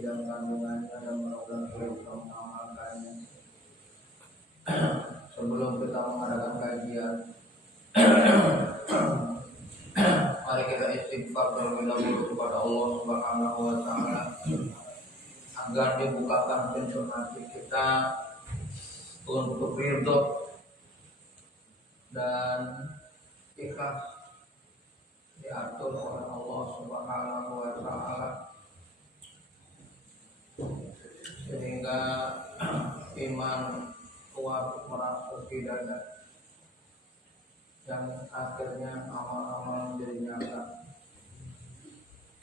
sidang kandungannya dan mudah-mudahan kita mengamalkannya. Sebelum kita mengadakan kajian, mari kita istighfar terlebih dahulu kepada Allah Subhanahu wa taala agar dibukakan pintu hati kita untuk ridho dan ikhlas diatur oleh Allah Subhanahu wa taala sehingga iman kuat merasuki dada dan akhirnya amal-amal menjadi nyata.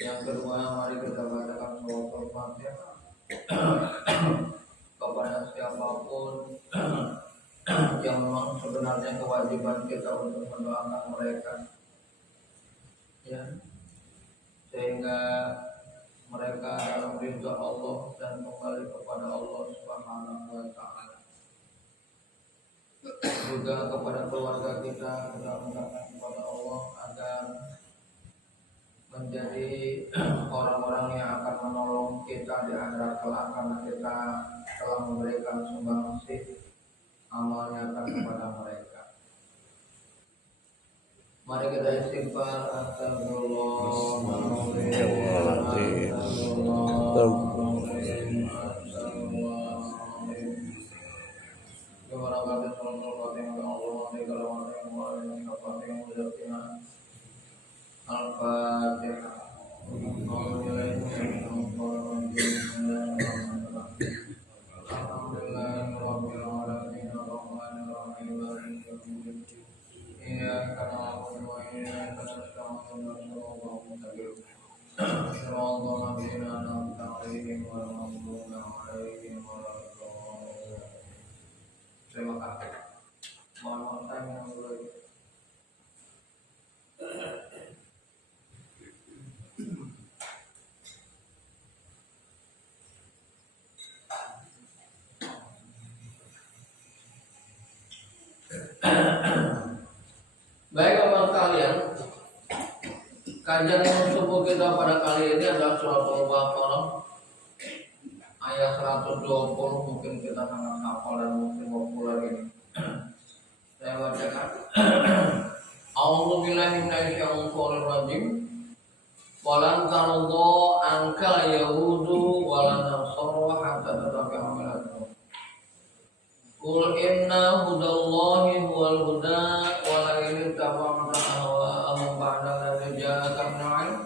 Yang kedua, mari kita bacakan suratul Fatihah kepada siapapun yang memang sebenarnya kewajiban kita untuk mendoakan mereka, ya, sehingga mereka dalam ridha Allah dan kembali kepada Allah Subhanahu wa taala. Juga kepada keluarga kita minta kepada Allah agar menjadi orang-orang yang akan menolong kita di akhirat kelak karena kita telah memberikan sumbangsih amal nyata kepada mereka. Mari kita istighfar. Terima kasih. Mohon maaf saya yang dulu. Baik teman kalian, kajian subuh kita pada kali ini adalah surat Al-Baqarah ayat 120. Mungkin kita sangat hafal dan mungkin populer ini. Saya bacakan. A'udzubillahi minasyaitonir rajim. Walan tarda anka yahudu walan nasara hatta tattabi'a millatakum. Qul inna hudallahi huwal huda wa la ittaba'ta ahwa'ahum ba'da alladhi ja'aka min 'ilm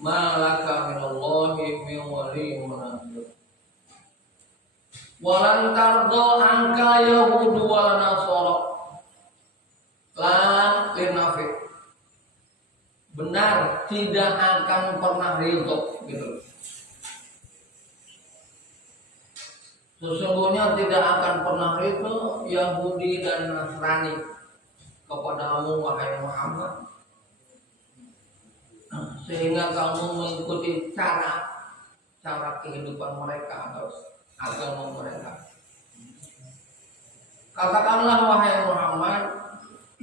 ma laka minallahi min waliyyin wa nasir. Walan tarda anka yahudu walan nasara la linafi. Benar, tidak akan pernah ridho gitu. Sesungguhnya tidak akan pernah ridho Yahudi dan Nasrani kepadamu wahai Muhammad, sehingga kamu mengikuti cara kehidupan mereka atau agama mereka. Katakanlah wahai Muhammad,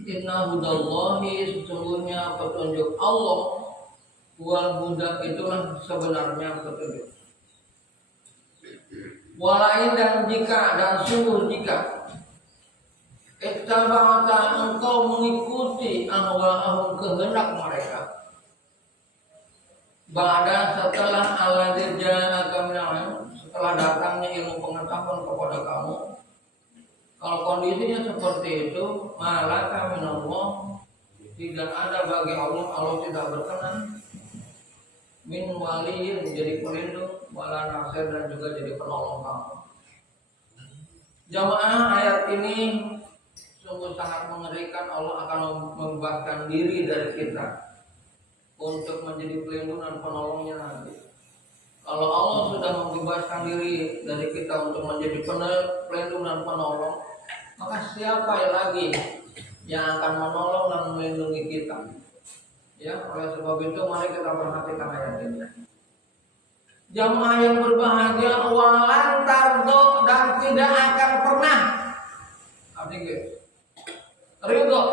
inna hudallahi, sesungguhnya petunjuk Allah, wal huda itulah sebenarnya petunjuk. Walain dan jika dan sungguh jika ittaba'ta engkau mengikuti ahwa'ahum kehendak mereka ba'da setelah alladzi ja'aka min 'ilm, setelah datangnya ilmu pengetahuan kepada kamu. Kalau kondisinya seperti itu, malaka minallah, tidak ada bagi Allah, Allah tidak berkenan min waliyin, menjadi pelindung, wala nasir, dan juga jadi penolong kamu. Jamaah, ayat ini sungguh sangat mengerikan. Allah akan membebaskan diri dari kita untuk menjadi pelindung dan penolongnya nanti. Kalau Allah sudah membebaskan diri dari kita untuk menjadi pelindung dan penolong, maka siapa yang lagi yang akan menolong dan melindungi kita? Ya, oleh sebab itu mari kita perhatikan ayat ini. Jamaah yang berbahagia, walan tardo, dan tidak akan pernah ridho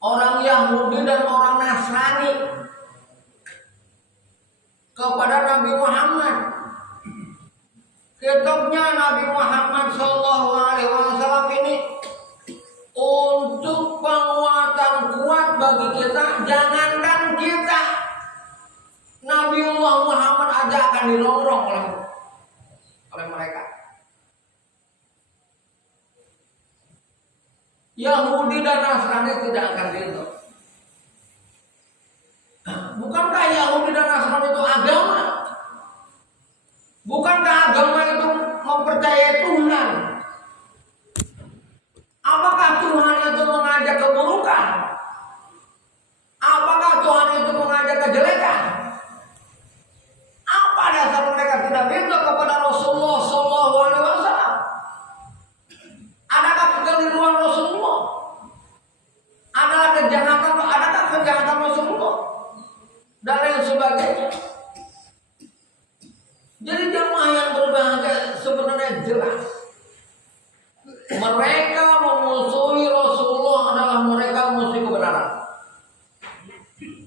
orang Yahudi dan orang Nasrani kepada Nabi Muhammad. Kitabnya Nabi Muhammad Sallallahu Alaihi Wasallam ini untuk penguatan kuat bagi kita. Jangankan kita, Nabiullah Muhammad aja akan dirongrong oleh mereka. Yahudi dan Nasrani tidak akan ridho. Bukankah Yahudi dan Nasrani itu agama? Bukankah agama itu mempercayai Tuhan? Apakah Tuhan itu mengajak keburukan? Apakah Tuhan itu mengajak kejelekan? Apa dasar mereka tidak ridho kepada Rasulullah Sallallahu Alaihi Wasallam? Adakah kekeliruan Rasulullah? Adakah kejahatan Rasulullah? Dan lain sebagainya. Jadi jemaah yang berbahagia sebenarnya jelas. Mereka memusuhi Rasulullah adalah mereka memusuhi kebenaran.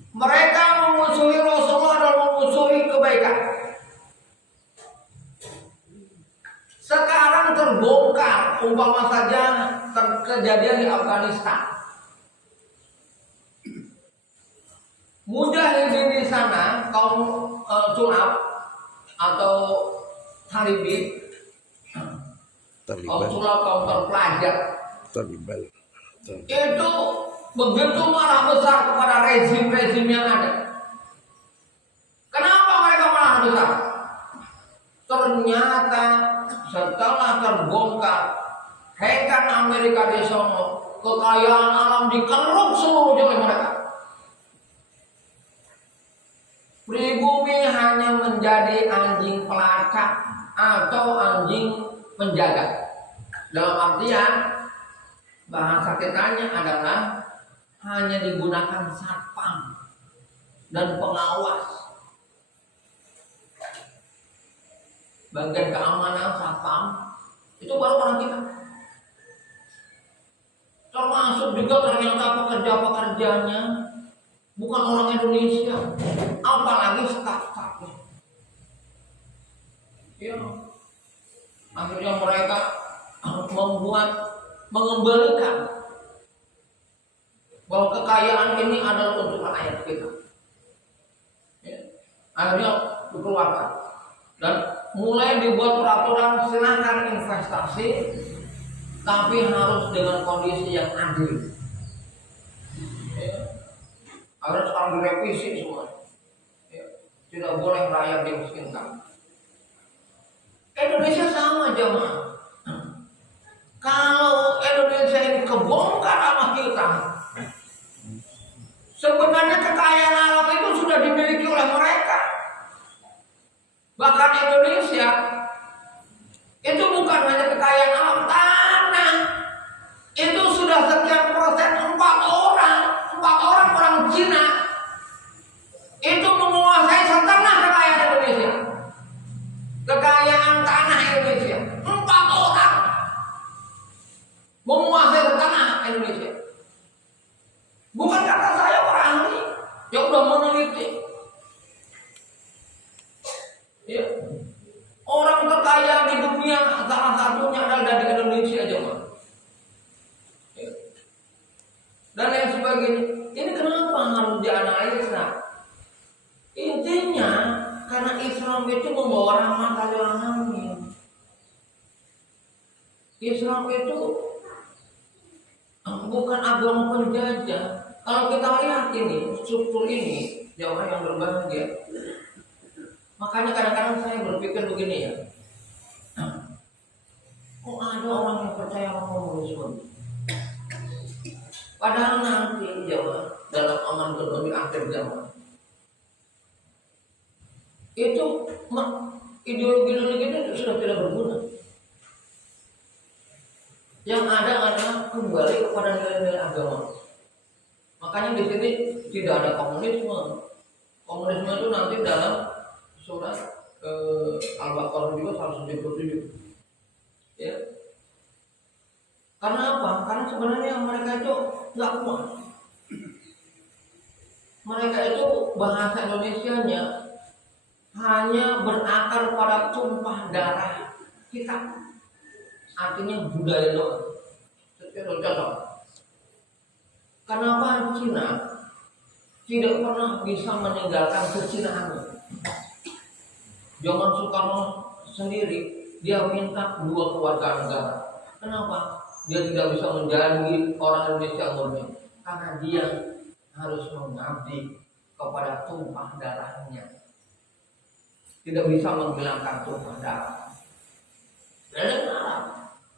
Mereka memusuhi Rasulullah adalah memusuhi kebaikan. Sekarang terbongkar umpama saja kejadian di Afghanistan. Mujahidin di sana kaum Sulab atau Taliban, kaum Sulab, kaum terpelajar, Taliban. itu begitu marah besar kepada rezim-rezim yang ada. Kenapa mereka marah besar? Ternyata setelah terbongkar hekan Amerika di sana, kekayaan alam dikeruk seluruhnya oleh mereka. Pribumi hanya menjadi anjing pelacak atau anjing penjaga. Dalam artian bahasa kitanya adalah hanya digunakan satpam dan pengawas. Bagian keamanan satpam itu baru orang kita. Termasuk juga ternyata pekerja-pekerjanya bukan orang Indonesia, apalagi staf-stafnya. Ya. Akhirnya mereka mengembalikan bahwa kekayaan ini adalah untuk rakyat kita. Ya. Akhirnya dikeluarkan dan mulai dibuat peraturan silakan investasi, tapi harus dengan kondisi yang adil. Ya. Harus direvisi semua. Ya. Tidak boleh rakyat dimiskinkan. Indonesia sama jemaah. Kalau Indonesia ini kebongkar sama kita, sebenarnya kekayaan alam itu sudah dimiliki oleh mereka. Bahkan Indonesia itu bukan hanya kekayaan alam, tanah itu sudah sekian persen, 4 orang Cina itu menguasai setengah kekayaan Indonesia. Kekayaan tanah Indonesia 4 orang menguasai setengah Indonesia. Bukan kata saya, para ahli yang udah meneliti. Ya. Orang terkaya di dunia salah satunya adalah dari Indonesia aja, Pak. Ya. Dan lain sebagainya. Ini kenapa harus dianalisa? Intinya karena Islam itu membawa rahmat dari alamin. Islam itu bukan agama penjajah. Kalau kita lihat ini, struktur ini, jamaah yang berbahagia. Makanya kadang-kadang saya berpikir begini ya. Kok ada orang yang percaya sama komunisme? Padahal nanti jamaah dalam aman di akhir zaman itu ideologi-ideologi itu sudah tidak berguna. Yang ada adalah kembali kepada nilai-nilai agama. Makanya di sini tidak ada komunisme. Komunisme itu nanti dalam surat Al-Baqarah juga 177. Ya. Karena apa? Karena sebenarnya mereka itu nggak kuat. Mereka itu bahasa Indonesianya hanya berakar pada tumpah darah kita. Artinya budaya doang. Contoh. Kenapa Cina tidak pernah bisa meninggalkan kecinaannya? Zaman Soekarno sendiri dia minta 2 kewarganegaraan. Kenapa? Dia tidak bisa menjadi orang Indonesia murni. Karena dia harus mengabdi kepada tumpah darahnya. Tidak bisa menghilangkan tumpah darah. Dan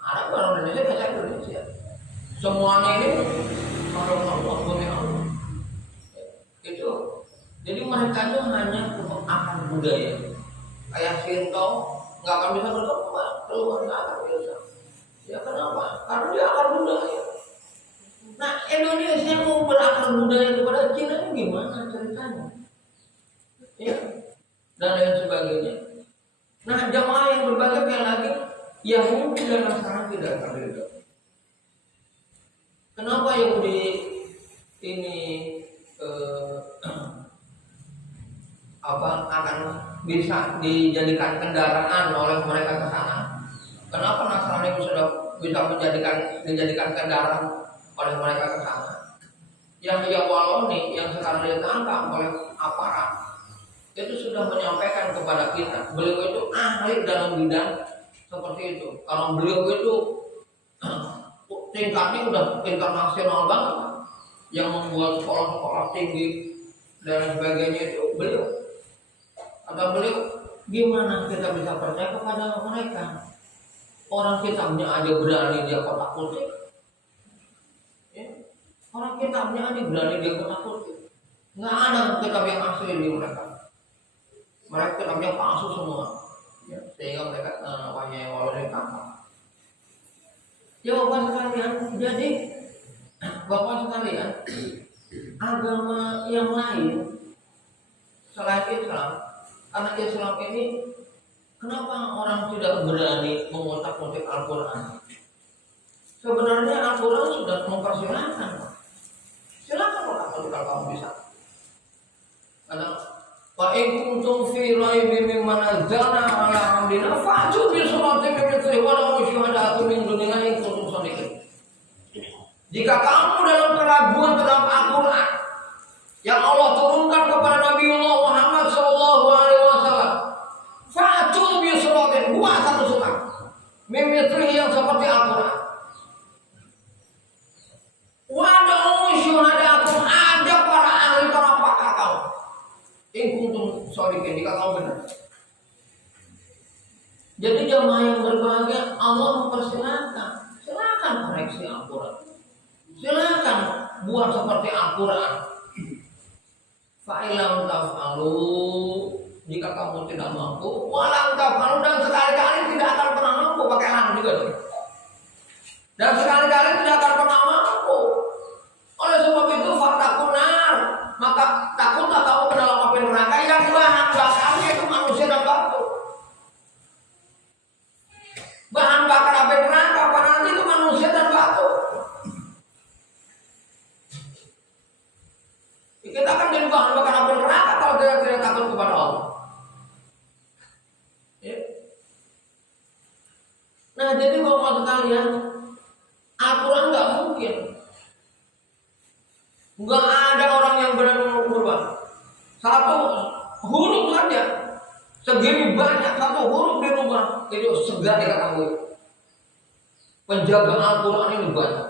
Arab orang Indonesia bahasa Indonesia. Semuanya ini Allah bumi Allah. Itu. Jadi mereka itu hanya untuk akar budaya. Kayak Sinto nggak akan bisa berkembang, keluar nggak akan bisa. Ya kenapa? Karena dia akar budaya. Nah Indonesia mau berakar budaya kepada Cina ini gimana ceritanya? Ya, dan lain sebagainya. Nah jamaah yang berbagai lagi, Yahudi dan Nasrani tidak akan beda. Kenapa Yahudi ini akan bisa dijadikan kendaraan oleh mereka ke sana? Kenapa Nasrani bisa dijadikan kendaraan oleh mereka ke sana? Yang Waloni yang sekarang ditangkap oleh aparat itu sudah menyampaikan kepada kita, beliau itu ahli dalam bidang seperti itu. Kalau beliau itu tingkatnya udah internasional banget, yang membuat sekolah-sekolah tinggi dan sebagainya itu beliau. Kata beliau, gimana kita bisa percaya kepada mereka? Orang kitabnya aja berani dia kotak-kutik. Ya. Orang kitabnya aja berani dia kotak-kutik. Nggak ada kitab yang asli di mereka. Mereka kitabnya palsu semua. Ya. Sehingga mereka wahai Waloni ditangkap. Ya Bapak sekalian, jadi Bapak sekalian, agama yang lain selain Islam, karena Islam ini kenapa orang tidak berani mengotak-otik Al-Quran? Sebenarnya Al-Quran sudah mempersilahkan. Silakan otak-otik kalau kamu bisa. Karena wa in kuntum fi raibin mimma nazzalna ala 'abdina fa'tu bi suratin min mithlihi wa law syuhada'u min dunillahi in kuntum shadiqin. Jika kamu dalam keraguan terhadap Al-Quran yang Allah turunkan kepada Nabiullah Muhammad SAW, fa'tu bi suratin, buat satu surat min mithlihi yang seperti Al-Quran. Wa law syuhada'u, ada para ahli, para pakar kamu. In kuntum shadiqin, jika kamu benar. Jadi jamaah yang berbahagia, Allah mempersilahkan, silakan koreksi Al-Quran, silakan buat seperti Al-Quran. Fa'ilam taf'alu, jika kamu tidak mampu, walam taf'alu, dan sekali-kali tidak akan pernah mampu, pakai lam juga tuh. Dan sekali-kali tidak akan pernah mampu. Oleh sebab itu fatakunar, maka takutlah kamu ke dalam api neraka yang bahan bakarnya itu manusia dan batu. Bahan bakar api neraka apa nanti itu manusia dan batu. Kita akan jadi bahan bakar api neraka kalau kita tidak takut kepada Allah. Ya. Nah jadi bapak sekalian, Al-Quran nggak mungkin. Nggak ada orang yang berani berubah. Satu huruf saja, segini banyak satu huruf dirubah, itu segar diketahui. Penjaga Al-Quran ini banyak.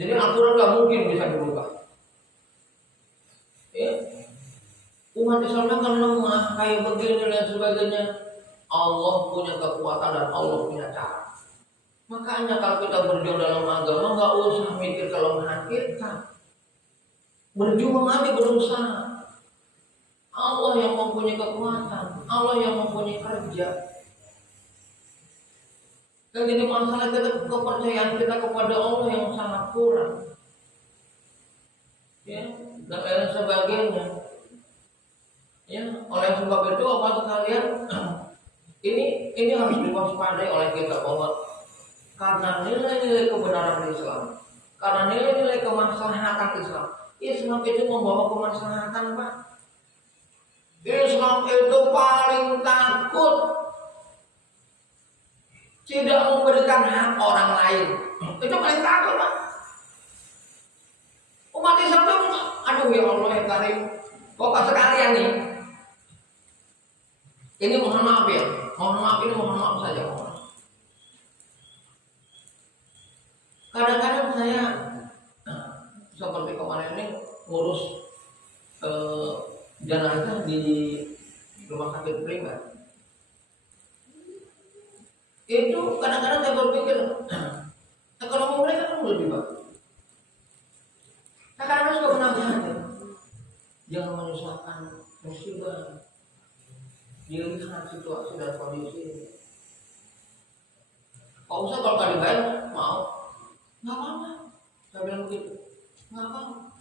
Jadi Al-Quran nggak mungkin bisa dirubah. Ya. Umat Islam kan lemah kayak begini dan sebagainya. Allah punya kekuatan dan Allah punya cara. Makanya kalau kita berjuang dalam agama nggak usah mikir kelemahan kita. Berjuang aja, berusaha. Allah yang mempunyai kekuatan, Allah yang mempunyai kerja. Dan jadi masalah kita, kepercayaan kita kepada Allah yang sangat kurang. Ya, dan lain sebagainya. Ya, oleh sebab itu Bapak sekalian, ini harus diwaspadai oleh kita bahwa karena nilai-nilai kebenaran Islam, karena nilai-nilai kemaslahatan Islam, Islam itu membawa kemaslahatan, Pak. air. Itu paling takut Pak. Umat Islam itu, aduh ya Allah ya Karim, Bapak sekalian nih. Ini mohon maaf ya, mohon maaf saja. Kadang-kadang saya seperti kemarin ini ngurus jenazah di rumah sakit primer. Itu kadang-kadang saya berpikir ekonomi mereka kan lebih bagus. Kadang-kadang suka menasihati, jangan menyusahkan musibah. Dilihat situasi dan kondisi ini. Pak Ustaz kalau nggak dibayar mau, nggak apa-apa. Saya bilang begitu, nggak apa-apa.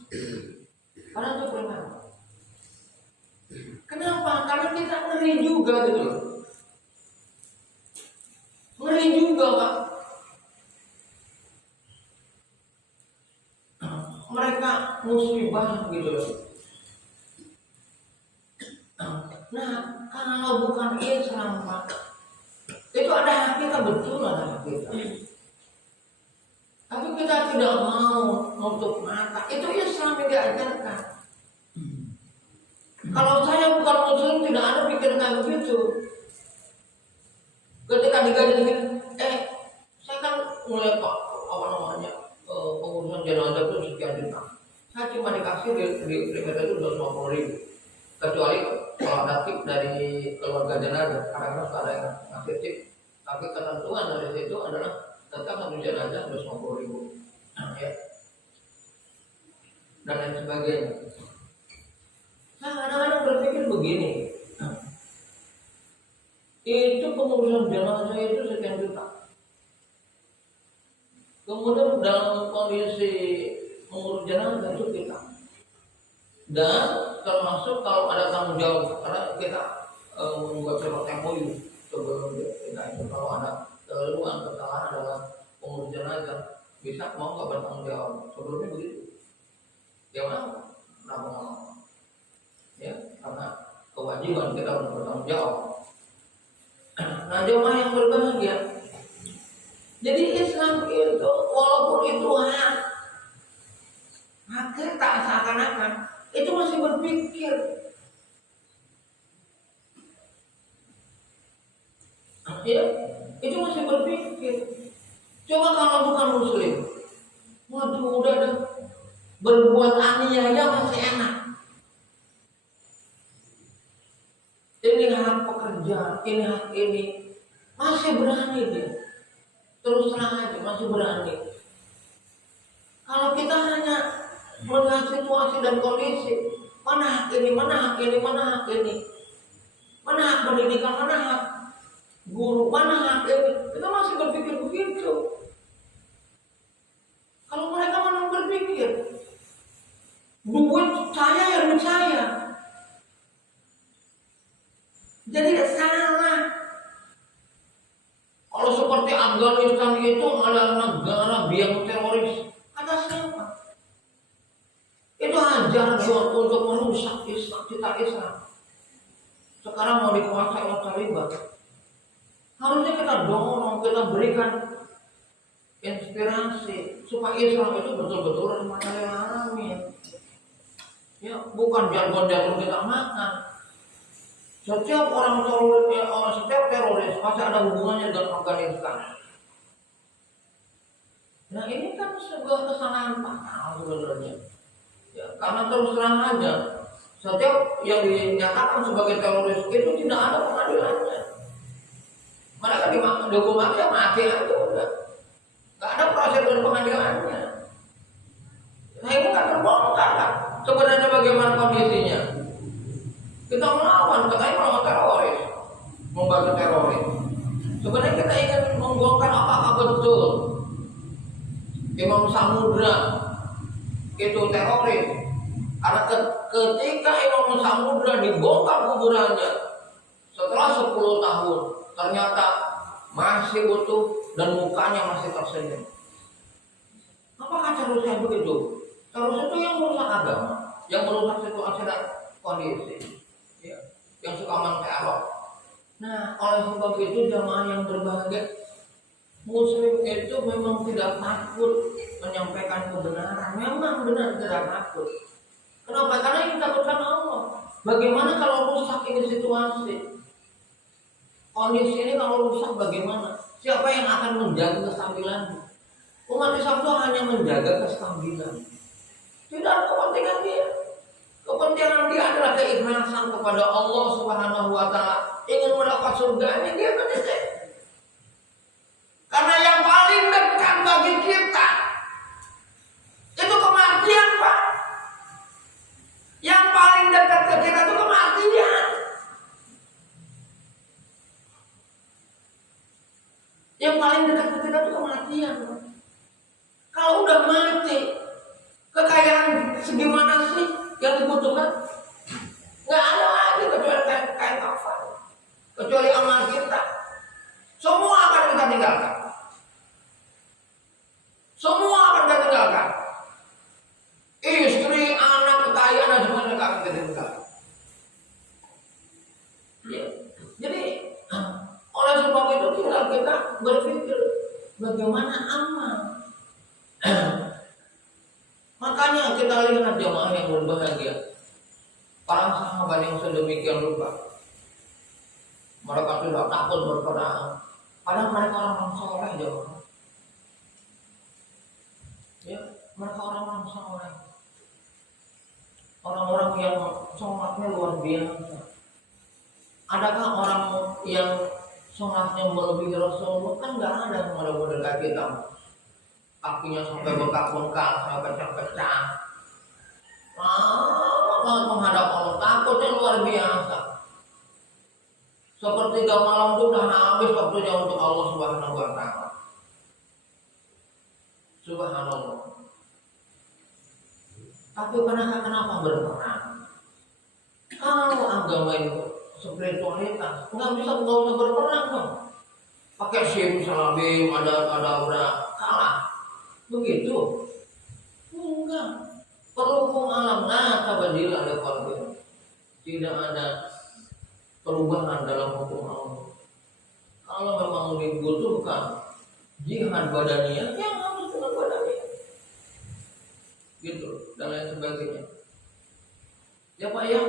Karena itu primer. Kenapa? Karena kita ngeri juga gitu loh. Ngeri juga Pak. Mereka musibah gitu loh. Nah, kalau bukan Islam Pak, itu ada hak kita, betul ada hak kita. Tapi kita tidak mau nutup mata. Itu Islam yang diajarkan. Kalau saya bukan muslim tidak ada pikiran begitu. Ketika digaji saya kan melihat Pak pengurusan jenazah itu sekian juta. Saya cuma dikasih di primer itu 250.000. Kecuali kalau ada tip dari keluarga jenazah, kadang-kadang ada yang ngasih tip. Tapi ketentuan dari situ adalah tetap satu jenazah 250.000. Ya. Dan lain sebagainya. Nah, kadang-kadang berpikir begini. Itu pengurusan jenazah itu sekian juta. Kemudian dalam kondisi mengurus jenazah itu kita. Dan termasuk kalau ada tanggung jawab, karena kita membuat surat MOU sebelum kita itu kalau ada keluhan kesalahan dalam pengurus jenazah bisa mau nggak bertanggung jawab sebelumnya begitu. Ya mau, kenapa mau? Ya karena kewajiban kita untuk bertanggung jawab. Nah jemaah yang berbahagia, jadi Islam itu walaupun itu hak kita seakan-akan itu masih berpikir. Ya, itu masih berpikir. Coba kalau bukan muslim, waduh udah ada berbuat aniaya masih enak. Ini hak pekerja, ini hak ini, masih berani dia. Terus terang aja masih berani. Kalau kita hanya melihat situasi dan kondisi, mana hak ini, mana hak ini, mana hak ini, mana hak pendidikan, mana hak guru, mana hak ini, kita masih berpikir begitu. Kalau mereka mana berpikir, duit saya ya duit saya. Jadi salah. Kalau seperti Afghanistan itu adalah negara biang teroris, ada siapa? Itu ajar untuk merusak Islam, cita Islam. Sekarang mau dikuasai oleh Taliban. Harusnya kita dorong, kita berikan inspirasi supaya Islam itu betul-betul rahmatan lil alamin. Ya, bukan jargon-jargon kita makan. Setiap setiap teroris pasti ada hubungannya dengan Afghanistan. Nah ini kan sebuah kesalahan fatal sebenarnya. Ya, karena terus terang aja, setiap yang dinyatakan sebagai teroris itu tidak ada pengadilannya. Mereka dihukum mati aja udah. Gak ada prosedur pengadilannya. Nah ini kan terbongkar kan. Sebenarnya bagaimana kondisinya? Kita melawan, katanya melawan teroris, membantu teroris. Sebenarnya kita ingin membongkar apakah betul Imam Samudra itu teroris. Karena ketika Imam Samudra dibongkar kuburannya setelah 10 tahun, ternyata masih utuh dan mukanya masih tersenyum. Apakah seharusnya begitu? Seharusnya itu yang merusak agama, yang merusak situasi dan kondisi. Ya, yang suka menteror. Nah, oleh sebab itu jamaah yang berbahagia, Muslim itu memang tidak takut menyampaikan kebenaran. Memang benar tidak takut. Kenapa? Karena yang takutkan Allah. Bagaimana kalau rusak ini situasi? Kondisi ini kalau rusak bagaimana? Siapa yang akan menjaga kestabilannya? Umat Islam itu hanya menjaga kestabilan. Tidak ada kepentingan dia. Kepentingan dia adalah keikhlasan kepada Allah Subhanahu wa taala. Ingin mendapat surganya, dia menyesal. Karena yang paling dekat bagi kita itu kematian, Pak. Yang paling dekat ke kita itu kematian. Yang paling dekat ke kita itu kematian, Pak. Kalau udah mati, kekayaan segimana sih yang dibutuhkan? Nggak ada lagi kecuali kain kafan, kecuali amal kita. Semua akan kita tinggalkan. Semua akan kita tinggalkan. Istri, anak, kekayaan dan semuanya akan kita tinggalkan. Ya. Jadi oleh sebab itu kita berpikir bagaimana amal. Makanya kita lihat jemaah yang berbahagia, para sahabat yang sedemikian rupa. Mereka tidak takut berperang, padahal mereka orang soleh jemaah. Ya, mereka orang soleh, orang-orang yang sholatnya luar biasa. Adakah orang yang sholatnya melebihi Rasulullah? Kan nggak ada yang model-model kayak kita. Kakinya sampai bengkak-bengkak, sampai pecah-pecah. Banget menghadap Allah, takutnya luar biasa. Sepertiga malam itu udah habis waktunya untuk Allah Subhanahu wa taala. Subhanallah. Tapi kenapa berperang? Kalau agama itu spiritualitas, nggak usah berperang dong. Pakai simsalabim, ada udah kalah. Begitu? Enggak. Perhukum alam la tabdila li khalqillah. Tidak ada perubahan dalam hukum Allah. Kalau memang dibutuhkan jihad badaniah, yang harus dengan badaniah. Gitu dan lain sebagainya. Ya Pak ya,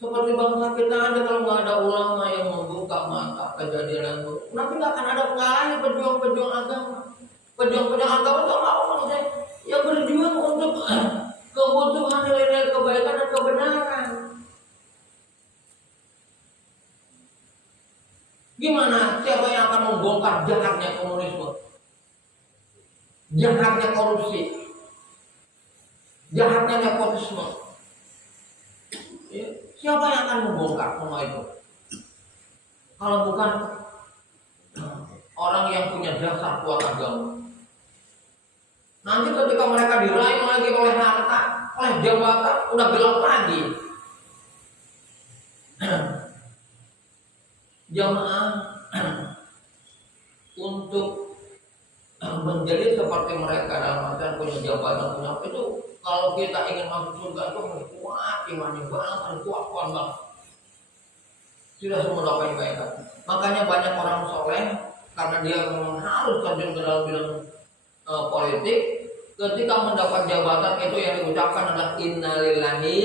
seperti bangsa kita aja kalau nggak ada ulama yang membuka mata kejadian itu, nanti nggak akan ada pengalahnya pejuang-pejuang agama. Pejuang-pejuang agama itu apa maksudnya? Yang berjuang untuk kebutuhan nilai-nilai kebaikan dan kebenaran. Gimana? Siapa yang akan membongkar jahatnya komunisme? Jahatnya korupsi? Jahatnya nepotisme? Ya, siapa yang akan membongkar semua itu? Kalau bukan orang yang punya dasar kuat agama. Nanti ketika mereka diraih lagi oleh harta, oleh jabatan, udah gelap lagi. Jamaah untuk menjadi seperti mereka dalam artian punya jabatan, punya itu, kalau kita ingin masuk surga itu harus kuat imannya banget, harus kuat banget. Tidak semudah baik-baik. Makanya banyak orang soleh karena dia memang harus terjun ke dalam bidang politik. Ketika mendapat jabatan itu yang diucapkan adalah innalillahi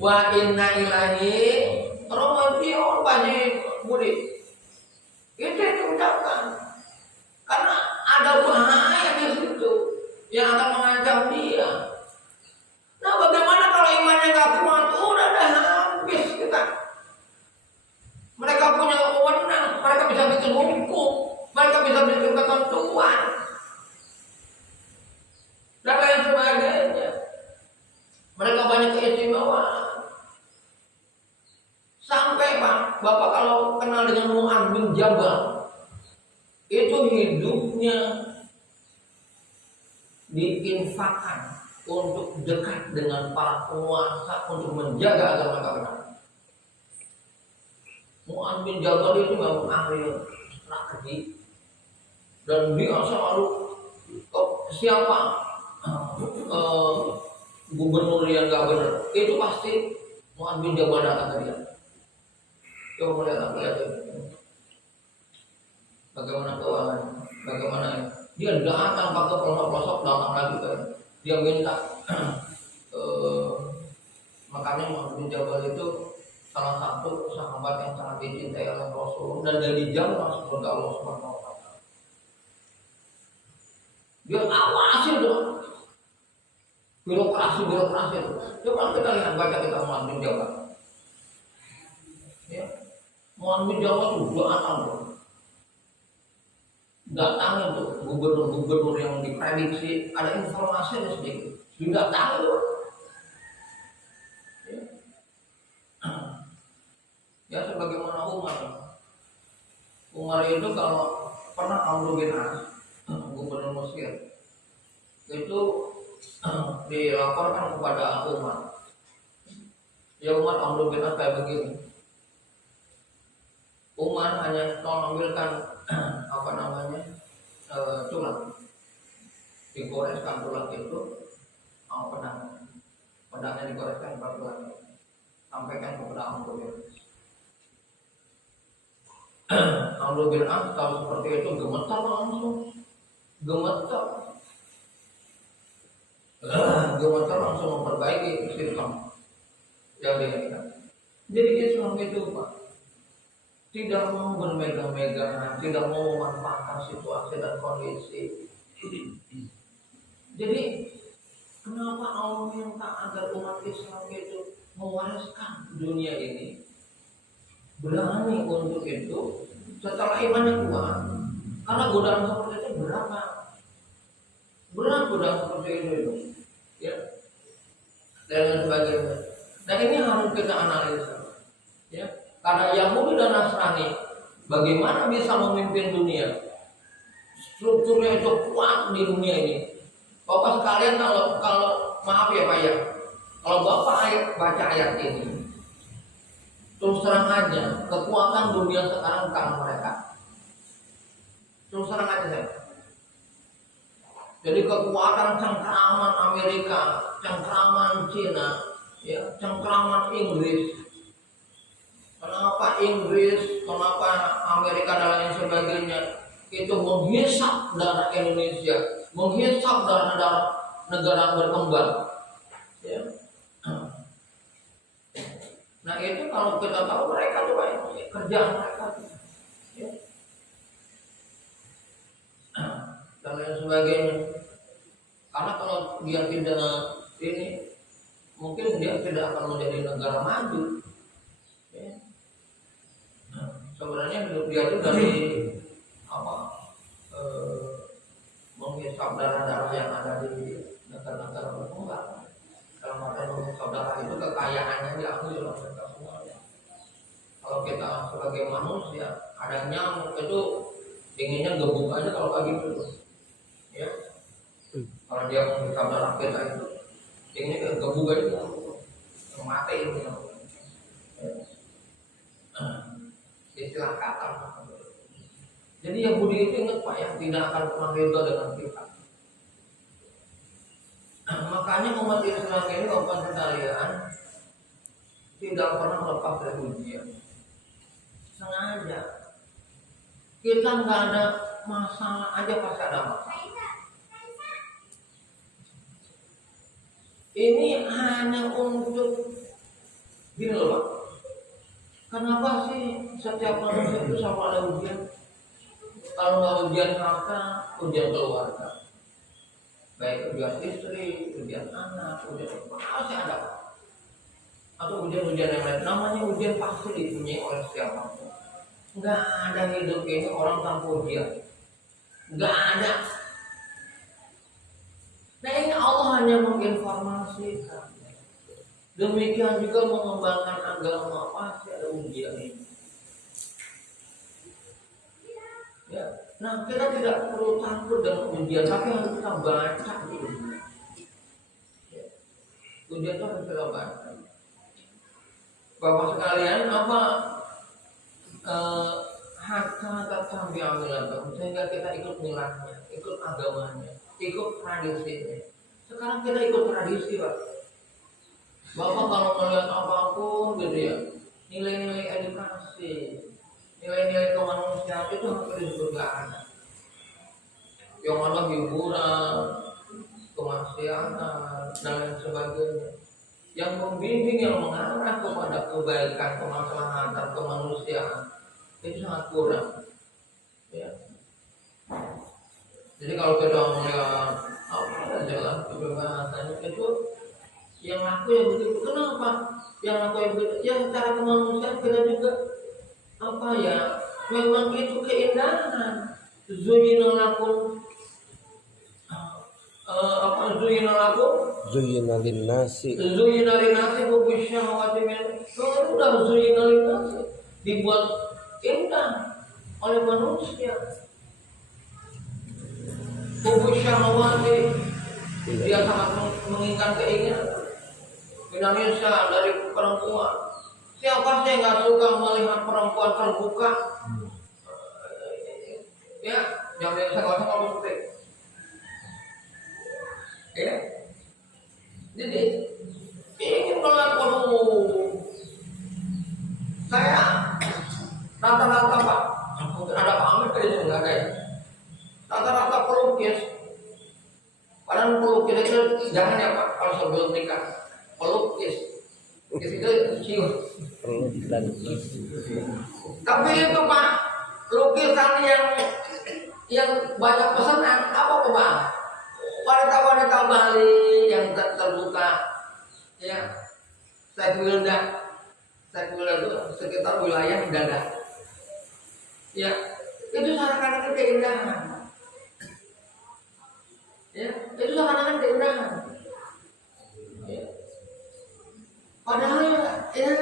wa inna ilaihi raji'un. Banyak budi itu yang diucapkan karena ada bahaya di situ yang akan mengancam dia. Nah, bagaimana kalau imannya nggak kuat? Udah habis kita. Mereka punya wewenang, mereka bisa bikin hukum, mereka bisa bikin ketentuan dan lain sebagainya. Mereka banyak keistimewaan. Sampai Bapak kalau kenal dengan Mu'adz bin Jabal, itu hidupnya diinfakkan untuk dekat dengan para penguasa untuk menjaga agama kebenaran. Mu'adz bin Jabal itu memang ahli strategi dan dia selalu siapa gubernur yang gak benar itu pasti Mu'adz bin Jabal datang ke dia. Coba lihat Bagaimana keuangan? Bagaimana dia datang pakai pelosok-pelosok datang lagi kan? Dia minta makanya Mu'adz bin Jabal itu salah satu sahabat yang sangat dicintai oleh Rasul dan dari jauh masuk surga Allah Subhanahu wa taala. Dia awasi tuh birokrasi itu. Coba kita lihat baca kita Mu'adz bin Jabal. Ya. Mu'adz bin Jabal juga datang itu gubernur-gubernur yang diprediksi ada informasi ada sedikit. Didatangi itu. Ya sebagaimana Umar itu kalau pernah Amr bin As gubernur Mesir itu dilaporkan kepada Umar. Ya Umar, Amr bin As kayak begini. Umar hanya tolong ambilkan tulang, digoreskan tulang itu, pedangnya digoreskan ke tulang, sampaikan kepada Amr bin As. Amr bin As tahu seperti itu gemetar langsung memperbaiki sistem yang diinginkan. Jadi Islam itu Pak tidak mau bermegah-megah, tidak mau memanfaatkan situasi dan kondisi. Jadi kenapa Allah minta agar umat Islam itu mewariskan dunia ini? Berani untuk itu setelah imannya kuat. Karena godaan seperti itu berat godaan seperti itu. Ya. Dan sebagainya. Nah ini harus kita analisa. Ya. Karena Yahudi dan Nasrani bagaimana bisa memimpin dunia? Strukturnya itu kuat di dunia ini. Bapak sekalian kalau maaf ya Pak ya, kalau Bapak baca ayat ini, terus terang aja kekuatan dunia sekarang bukan mereka. Terus terang aja saya. Jadi kekuatan cengkraman Amerika, cengkraman Cina, ya, cengkraman Inggris. Kenapa Inggris, kenapa Amerika dan lain sebagainya itu menghisap darah Indonesia, menghisap darah negara berkembang. Ya. Nah itu kalau kita tahu mereka coba ini kerjaan mereka, ya. Dan lain sebagainya. Karena kalau dia tidak ini, mungkin dia tidak akan menjadi negara maju. Ya. Sebenarnya hidup dia itu dari menghisap darah-darah yang ada di negara-negara berkembang. Kalau mereka menghisap darah itu kekayaannya diambil oleh mereka semua. Kalau kita sebagai manusia ada nyamuk itu inginnya gebuk aja kalau pagi itu, ya. Kalau dia menghisap darah kita itu inginnya gebuk aja, mati itu. Ya. Istilah kata. Jadi Yahudi itu ingat Pak ya, tidak akan pernah beda dengan kita. Makanya umat Islam ini Bapak sekalian tidak pernah lepas dari ujian. Sengaja. Kita nggak ada masalah aja pasti ada masalah. Ini hanya untuk gini loh Pak. Kenapa sih setiap manusia itu selalu ada ujian? Kalau nggak ujian harta, ujian keluarga, baik ujian istri, ujian anak, ujian pasti ada. Atau ujian-ujian yang lain. Namanya ujian pasti dipunyai oleh siapapun. Nggak ada hidup ini orang tanpa ujian. Nggak ada. Nah ini Allah hanya menginformasikan. Demikian juga mengembangkan agama pasti ada ujian ini. Ya, nah kita tidak perlu takut dengan ujian, tapi harus kita baca dulu. Ya. Ujian itu harus kita baca. Bapak sekalian, apa hatta sampai amilatum sehingga kita ikut milahnya, ikut agamanya, ikut tradisinya. Sekarang kita ikut tradisi Pak. Bapak kalau melihat apapun gitu ya, nilai-nilai edukasi, Nilai-nilai kemanusiaan itu hampir di surga ada. Yang ada hiburan, kemaksiatan dan lain sebagainya. Yang membimbing, yang mengarah kepada kebaikan, kemaslahatan, kemanusiaan itu sangat kurang. Ya. Jadi kalau kita melihat apa jalan kebebasan itu yang aku yang begitu, kenapa? Yang aku yang begitu, yang secara kemanusiaan kita juga apa ya? Memang itu keindahan. Zuyina lakum zuyina lakum Zuyina linnasi hubbu syahawati min. Kalau udah zuyina linnasi dibuat indah oleh manusia. Hubbu syahawati, dia sangat menginginkan keinginan Indonesia dari perempuan. Siapa sih yang nggak suka melihat perempuan terbuka? Ya, yang biasa kalau seperti ya. Jadi ingin melihat, saya rata-rata Pak, mungkin ada Pak Amir tadi nggak ada ya. Rata-rata pelukis, padahal pelukis itu jangan ya Pak kalau sebelum nikah. Pelukis itu cium. dan Tapi itu Pak, lukisan yang banyak pesanan apa Pak? Wanita-wanita Bali yang terbuka, ya, sekwilda itu sekitar wilayah dada, ya, itu seakan-akan keindahan, ya, itu seakan-akan keindahan, ya. Padahal ya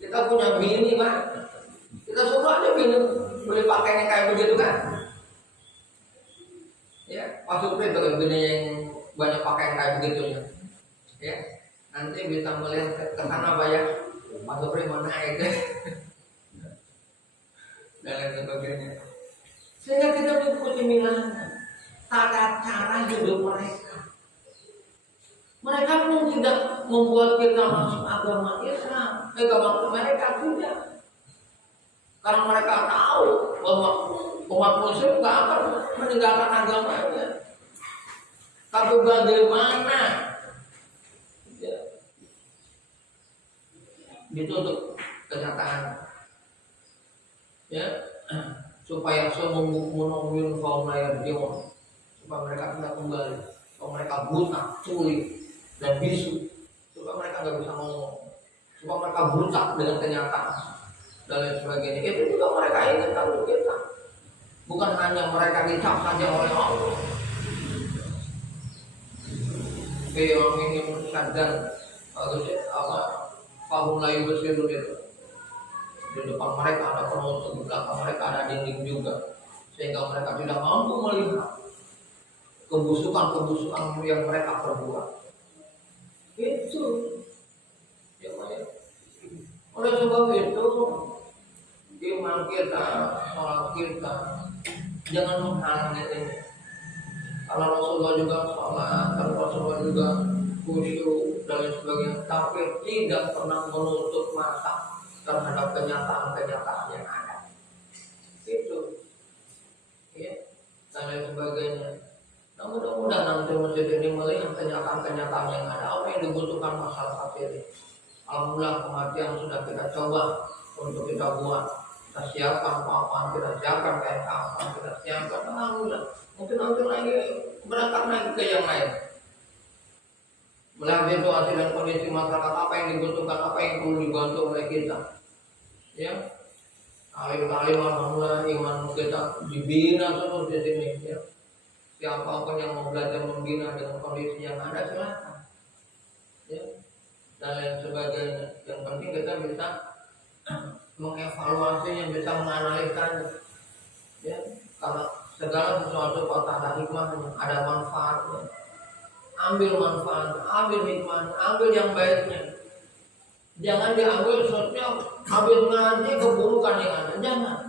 kita punya bini Pak, kita suruh aja bini boleh pakai yang kayak begitu kan? Ya, Pak Supri itu bini yang banyak pakai yang kayak begitunya, ya. Nanti bisa melihat ke sana Pak ya, Pak Supri mana itu dan lain sebagainya. Sehingga kita mengikuti milangan tata cara hidup mereka. Mereka pun tidak membuat kita masuk agama Islam. Mereka tidak. Karena mereka tahu bahwa umat muslim tidak akan meninggalkan agamanya. Tapi bagaimana ya, ditutup kenyataan, ya, supaya semua menunggu kaum layar jiwa, supaya mereka tidak kembali, supaya mereka buta, tuli dan bisu, supaya mereka nggak bisa ngomong, supaya mereka buta dengan kenyataan dan lain sebagainya. Itu juga mereka inginkan untuk kita. Bukan hanya mereka dicap saja oleh Allah. Yang ingin sadar apa pahum layu bersirun itu. Di depan mereka ada penutup, di belakang mereka ada dinding juga, sehingga mereka tidak mampu melihat kebusukan yang mereka perbuat. Itu ya, oleh sebab itu iman kita, sholat kita jangan menghalangi ini. Kalau Rasulullah juga sholat, kalau Rasulullah juga khusyuk dan lain sebagainya, tapi tidak pernah menutup mata terhadap kenyataan-kenyataan yang ada. Itu, ya, dan lain sebagainya. Nah, mudah-mudahan nanti masjid ini melihat kenyataan-kenyataan yang ada, apa yang dibutuhkan masyarakat ini. Alhamdulillah kematian sudah kita coba untuk kita buat, kita siapkan apa-apa, kita siapkan kayak apa, kita siapkan. Alhamdulillah, mungkin nanti lagi berangkat lagi ke yang lain. Melihat situasi dan kondisi masyarakat, apa yang dibutuhkan, apa yang perlu dibantu oleh kita. Ya, alim-alim alhamdulillah iman kita dibina terus di sini. Ya. Siapapun yang mau belajar membina dengan kondisi yang ada silakan. Ya, dan lain sebagainya. Yang penting kita bisa mengevaluasinya, bisa menganalisanya. Ya, karena segala sesuatu kota ada hikmahnya, ada manfaatnya. Ambil manfaat, ambil hikmah, ambil yang baiknya. Jangan diambil sesuatu, habis ngaji keburukan yang ada. Jangan.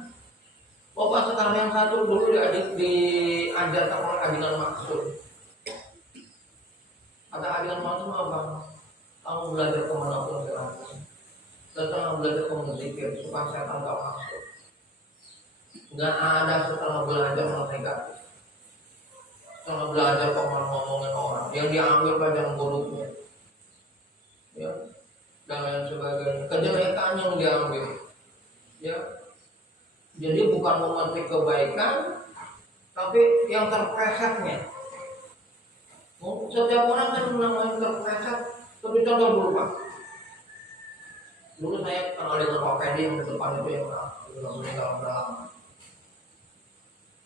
Bapak sekalian satu dulu diajarkan oleh Ajian Maksud. Kata Ajian Maksud apa? Kamu belajar kemana pun silahkan. setelah belajar berzikir supaya setan gak masuk. Nggak ada setelah belajar hal negatif, setelah belajar ngomongin orang yang diambil pelajaran buruknya, ya, dan lain sebagainya, kejelekan yang diambil, ya. Jadi bukan memetik kebaikan, tapi yang terpresetnya. Setiap orang kan namanya terpreset. Tapi contoh dulu Pak. Dulu saya kenal dengan Pak Fendi yang di depan itu yang sudah meninggal udah lama.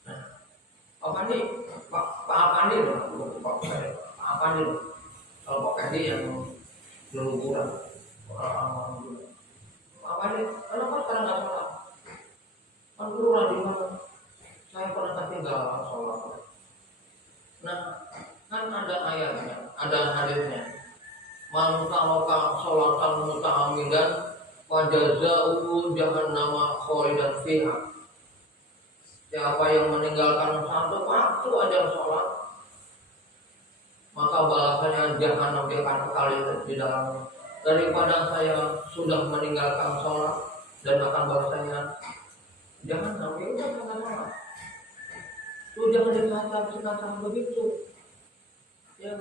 Nah, Pak Fendi, Pak Fendi loh, Pak Fendi loh. Kalau Pak Fendi yang berhubungan orang-orang dulu. Pak Fendi, kenapa sekarang nggak sholat? Kan dulu di mana? Saya pernah ketinggalan sholat. Nah, kan ada ayatnya, ada hadisnya. Man taraka sholatan muta'ammidan fa jazaa'uhu jahannama khalidan fiha. Siapa yang meninggalkan satu waktu aja sholat, maka balasannya jahanam, dia akan kekal di dalamnya. Daripada saya sudah meninggalkan sholat dan akan balasannya jahanam, ya udah jangan sholat. Itu jangan dikatakan begitu. Ya,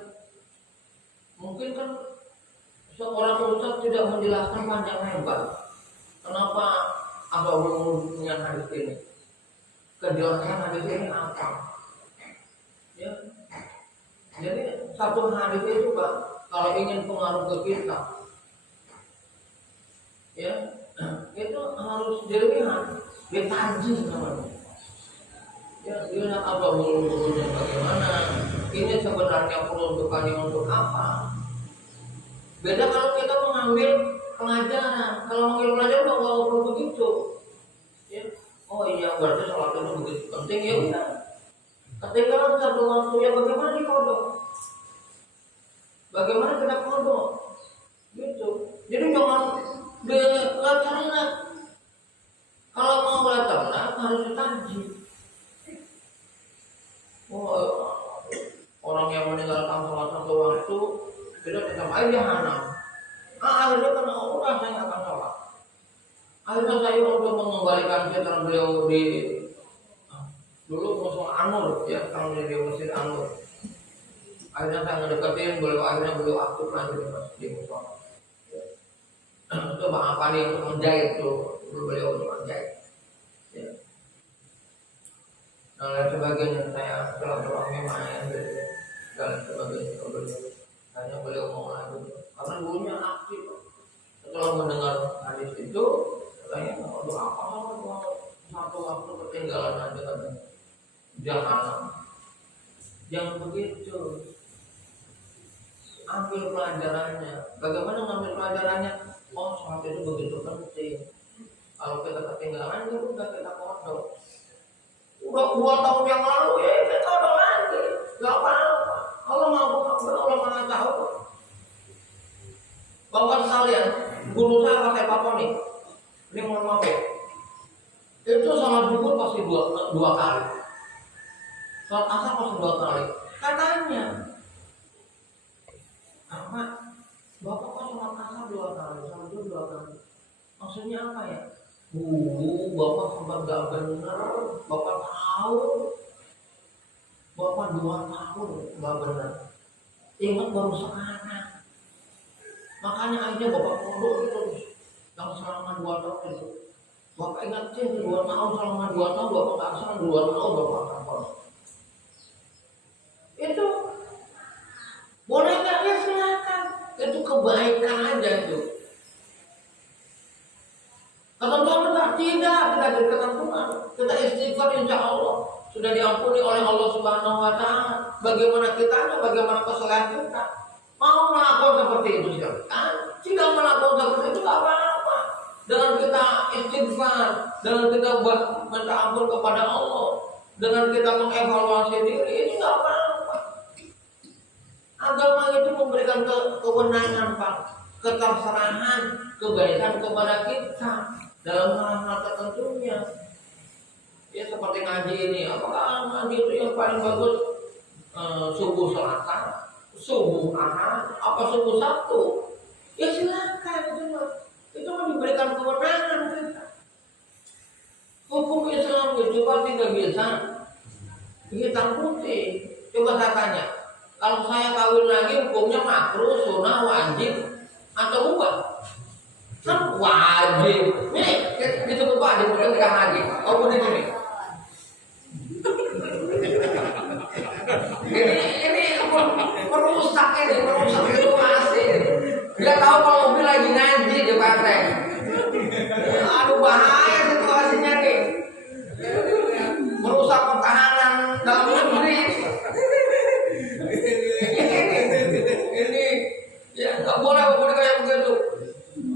mungkin kan seorang ustaz tidak menjelaskan panjang lebar kenapa apa hubungannya hadis ini, kejelasan hadis ini apa. Ya, jadi satu hadis itu Pak, kalau ingin pengaruh ke kita, ya, itu harus dilihat, dikaji namanya. Ya, dilihat apa hubungannya bagaimana. Ini sebenarnya peruntukannya untuk apa? Beda kalau kita mengambil pelajaran. Kalau mengambil pelajaran nggak perlu begitu. Ya. Oh iya, berarti sholat itu begitu penting, ya udah. Ketinggalan satu waktu, ya bagaimana dikodok? Bagaimana kita kodok? Gitu. Jadi jangan dilihat ternak. Kalau mau melihat ternak harus dikaji. Oh, orang yang meninggalkan sholat satu waktu tidak tetap aja jahanam. Akhirnya karena Allah saya akan sholat. Akhirnya saya untuk mengembalikan citra beliau di dulu musuh Anur, ya, sekarang di Masjid Anur. Akhirnya saya ngedeketin beliau, akhirnya beliau aktif lagi di musuh. Itu Bang Apani untuk menjahit tuh, beliau untuk menjahit. Ya. Nah, lain sebagainya saya silaturahmi main dan sebagainya ke beliau. Hanya beliau mau lagi karena dulunya aktif. Setelah mendengar hadis itu, katanya mau doa apa mau satu waktu ketinggalan aja katanya. Jangan begitu. Ambil pelajarannya. Bagaimana ngambil pelajarannya? Oh, sholat itu begitu penting. Kalau kita ketinggalan, ya udah kita kodok. Udah 2 tahun yang lalu, ya kita kodok lagi. Gak apa-apa. Allah maha tahu. Bapak sekalian, guru saya pakai Paponi. Ini mohon maaf ya. Itu sholat zuhur pasti dua kali. Sholat asar pasti 2 kali. Katanya, apa? Bapak kok sholat asar 2 kali, sholat zuhur 2 kali. Maksudnya apa ya? Bapak sempat gak benar. Bapak tahu. Bapak 2 tahun gak benar. Ingat baru sekarang. Makanya akhirnya Bapak kodok itu yang selama 2 tahun itu. Bapak ingatin 2 tahun, selama 2 tahun Bapak gak salah 2 tahun Bapak akan kodok. Itu boleh gak ya silakan. Itu kebaikan aja itu. Ketentuan tidak jadi ketentuan. Kita istighfar insya Allah sudah diampuni oleh Allah Subhanahu Wa Taala. Bagaimana kitanya, bagaimana kesalahan kita? Mau melakukan seperti itu silakan. Tidak melakukan seperti itu tak apa-apa. Dengan kita istighfar, dengan kita minta ampun kepada Allah, dengan kita mengevaluasi diri, itu tak apa-apa. Agama itu memberikan kewenangan, Pak, keterserahan, kebaikan kepada kita dalam hal-hal tertentunya. Ya seperti ngaji ini, apakah ngaji itu yang paling bagus subuh Selasa, subuh Ahad, apa subuh Sabtu? Ya silakan itu mah bukan kewenangan kita. Hukum Islam itu pasti tidak bisa hitam putih. Coba saya tanya, kalau saya kawin lagi hukumnya makruh, sunnah, wajib atau mubah? Kan wajib. Nih, itu wajib boleh nikah lagi. Oh, boleh ini. Ini merusak situasi. Dia tahu kalau mobil lagi ngaji di pantai. Aduh, bahaya situasinya nih. Merusak pertahanan dalam negeri. Ini ya nggak boleh kayak begitu.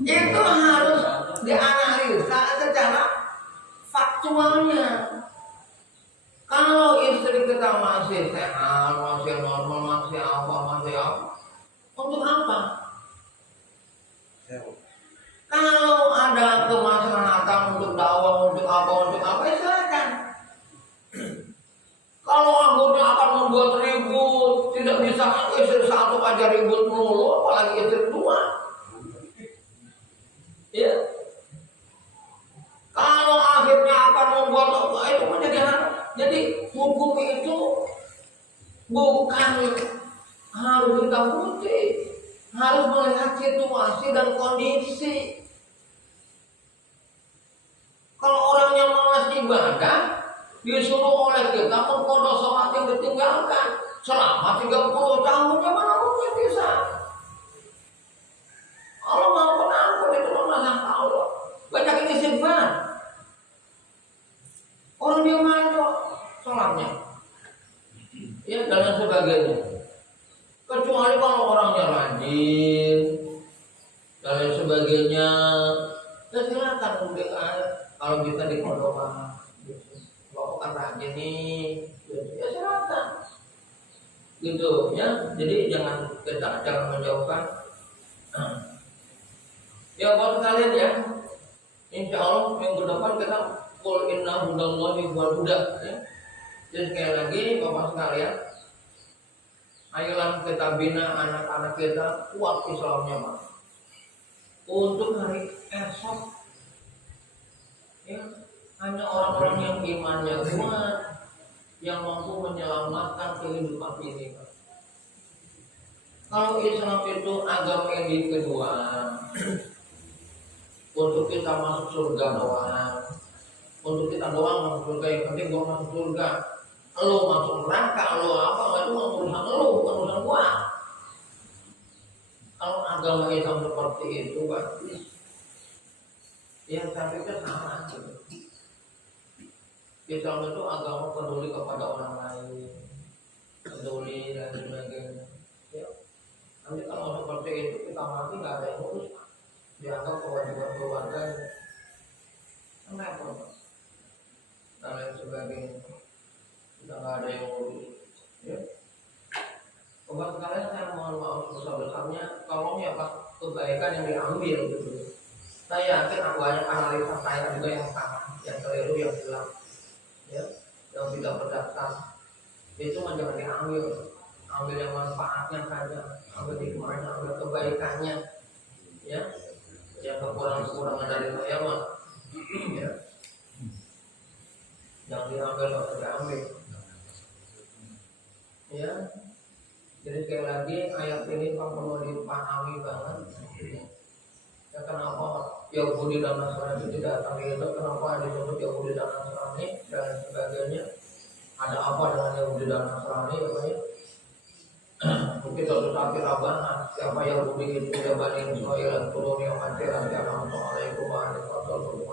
Itu harus dianalisa secara faktualnya. Kalau istri kita masih sehat, masih normal, masih apa, untuk apa? Kalau ada kemaslahatan untuk dakwah, untuk apa, ya silakan. Kalau anggota akan membuat ribut, tidak bisa istri satu aja ribut mulu, apalagi istri dua. Ya. Kalau akhirnya akan membuat itu menjadi jadi hukum itu bukan harus hitam putih, harus melihat situasi dan kondisi. Kalau orangnya malas ibadah, disuruh oleh kita mengkodok sholat yang ditinggalkan selama 30 tahunnya mana mungkin bisa. Allah mau pengampun itu masalah Allah. Banyak istighfar. Orang dia maju sholatnya, ya dan sebagainya. Kecuali kalau orangnya rajin dan lain sebagainya, ya silakan kalau kita dikodokkan. Bapak kan rajin nih, ya silakan. Gitu ya. Jadi jangan menjauhkan. Ya buat kalian ya, insya Allah minggu depan kita qul inna hudallahi wal huda ya. Jadi sekali lagi Bapak sekalian, ayolah kita bina anak-anak kita kuat Islamnya Pak. Untuk hari esok ya, hanya orang-orang yang imannya kuat yang mampu menyelamatkan kehidupan ini Pak. Kalau Islam itu agama yang kedua, untuk kita masuk surga doang, untuk kita doang masuk surga, yang penting gua masuk surga. Lo masuk neraka, lo apa itu urusan lo, bukan urusan gua. Kalau agama Islam seperti itu, Pak, yang saya pikir sama gitu. Islam itu agama peduli kepada orang lain, peduli dan sebagainya. Ya. Nanti kalau seperti itu kita mati nggak ada yang urus, Pak. Dianggap kewajiban keluarganya. Kenapa? Dan lain sebagainya. Kita nggak ada yang urus. Ya. Sobat sekalian, saya mohon maaf sebesar-besarnya. Tolong ya Pak, kebaikan yang diambil gitu. Saya yakin banyak analisa saya juga yang salah, yang keliru, yang hilang, ya, yang tidak berdasar. Itu jangan diambil. Ambil yang manfaatnya saja, ambil hikmahnya, ambil kebaikannya, ya. Yang kekurangan dari saya mah, ya. Yang diambil harus diambil, ya. Jadi sekali lagi ayat ini Pak perlu dipahami banget. Ya, kenapa Yahudi dan Nasrani itu tidak datang itu? Kenapa disebut Yahudi dan Nasrani dan sebagainya? Ada apa dengan Yahudi dan Nasrani? Ya, mungkin suatu saat kita bahas siapa Yahudi itu ya Bani Israil turun yang ajaran yang Assalamualaikum warahmatullahi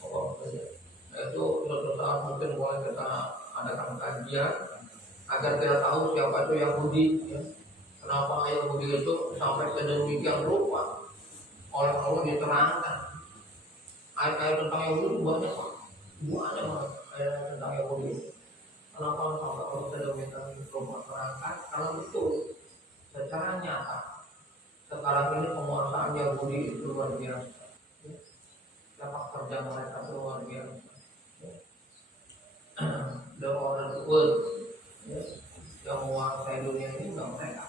wabarakatuh. Nah itu suatu saat mungkin boleh kita adakan kajian agar kita tahu siapa itu Yahudi, ya. Kenapa Yahudi itu sampai sedemikian rupa oleh Allah diterangkan. Ayat-ayat tentang Yahudi itu banyak banget ayat tentang Yahudi. Kenapa sampai Allah sedemikian rupa terangkan? Karena betul secara nyata sekarang ini penguasaan Yahudi itu luar biasa. Sepak kerja mereka itu luar biasa. The order world, ya, yang menguasai dunia ini enggak mereka.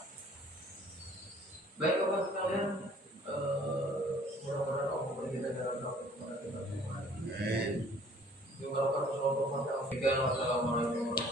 Baik Bapak sekalian, mudah-mudahan Allah hati kita dalam doa kepada kita semua. Terima kasih. Wassalamualaikum warahmatullahi wabarakatuh.